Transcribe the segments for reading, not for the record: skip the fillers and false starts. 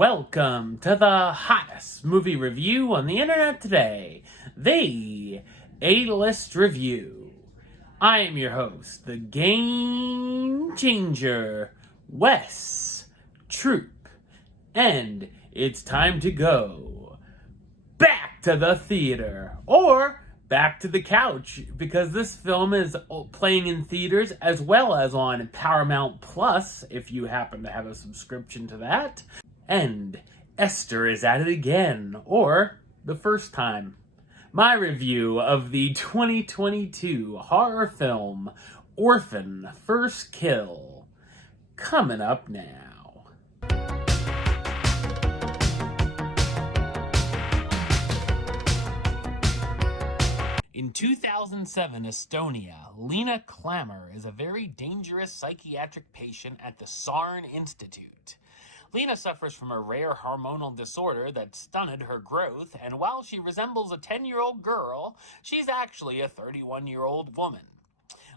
Welcome to the hottest movie review on the internet today, the A-List Review. I am your host, the Game Changer, Wes Troop, and it's time to go back to the theater, or back to the couch, because this film is playing in theaters as well as on Paramount Plus, if you happen to have a subscription to that. And Esther is at it again, or the first time. My review of the 2022 horror film Orphan: First Kill, coming up now. In 2007 Estonia, Lena Klammer is a very dangerous psychiatric patient at the Sarn Institute. Lena suffers from a rare hormonal disorder that stunted her growth, and while she resembles a 10-year-old girl, she's actually a 31-year-old woman.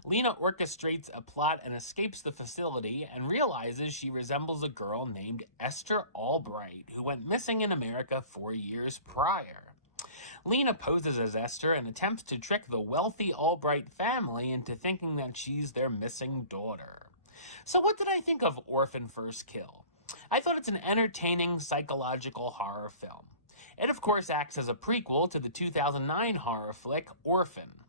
Lena orchestrates a plot and escapes the facility and realizes she resembles a girl named Esther Albright, who went missing in America 4 years prior. Lena poses as Esther and attempts to trick the wealthy Albright family into thinking that she's their missing daughter. So what did I think of Orphan: First Kill? I thought it's an entertaining psychological horror film. It of course acts as a prequel to the 2009 horror flick Orphan.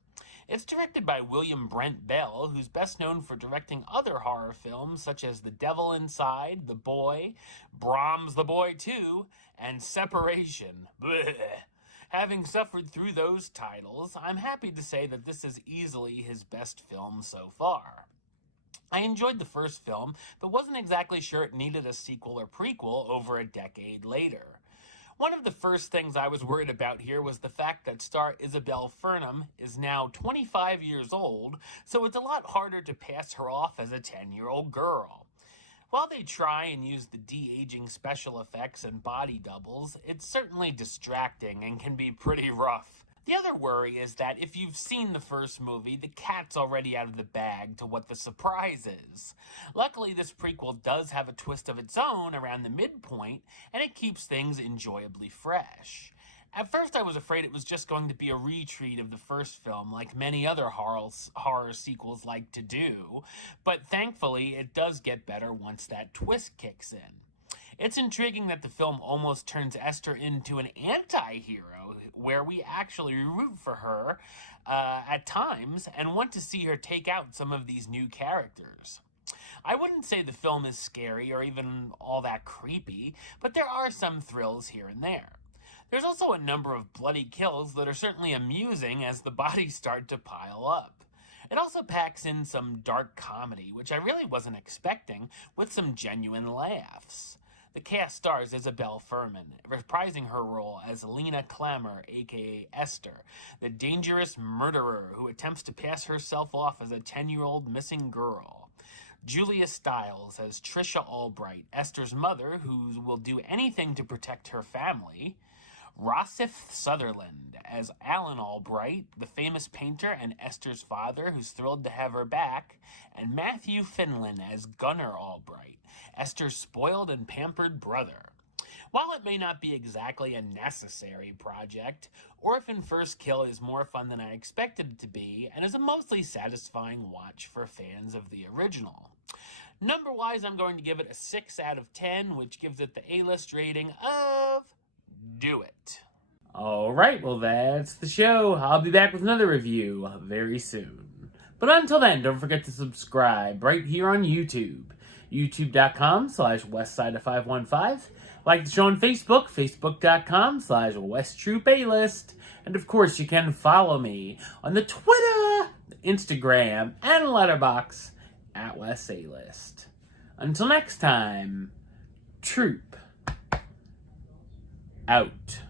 It's directed by William Brent Bell, who's best known for directing other horror films such as The Devil Inside, The Boy, Brahms the Boy 2, and Separation. Blech. Having suffered through those titles, I'm happy to say that this is easily his best film so far. I enjoyed the first film, but wasn't exactly sure it needed a sequel or prequel over a decade later. One of the first things I was worried about here was the fact that star Isabelle Fuhrman is now 25 years old, so it's a lot harder to pass her off as a 10-year-old girl. While they try and use the de-aging special effects and body doubles, it's certainly distracting and can be pretty rough. The other worry is that if you've seen the first movie, the cat's already out of the bag to what the surprise is. Luckily, this prequel does have a twist of its own around the midpoint, and it keeps things enjoyably fresh. At first, I was afraid it was just going to be a retreat of the first film, like many other horror sequels like to do, but thankfully, it does get better once that twist kicks in. It's intriguing that the film almost turns Esther into an anti-hero, where we actually root for her at times and want to see her take out some of these new characters. I wouldn't say the film is scary or even all that creepy, but there are some thrills here and there. There's also a number of bloody kills that are certainly amusing as the bodies start to pile up. It also packs in some dark comedy, which I really wasn't expecting, with some genuine laughs. The cast stars Isabelle Fuhrman, reprising her role as Lena Klammer, aka Esther, the dangerous murderer who attempts to pass herself off as a 10-year-old missing girl. Julia Stiles as Trisha Albright, Esther's mother, who will do anything to protect her family. Rossif Sutherland as Alan Albright, the famous painter and Esther's father who's thrilled to have her back, and Matthew Finlan as Gunnar Albright, Esther's spoiled and pampered brother. While it may not be exactly a necessary project, Orphan: First Kill is more fun than I expected it to be and is a mostly satisfying watch for fans of the original. Number-wise, I'm going to give it a 6 out of 10, which gives it the A-list rating of do it. Alright, well that's the show. I'll be back with another review very soon. But until then, don't forget to subscribe right here on YouTube. youtube.com/westside515. Like the show on Facebook, facebook.com/westtroupaList. And of course, you can follow me on the Twitter, Instagram, and Letterboxd at WesAList. Until next time, Troop out.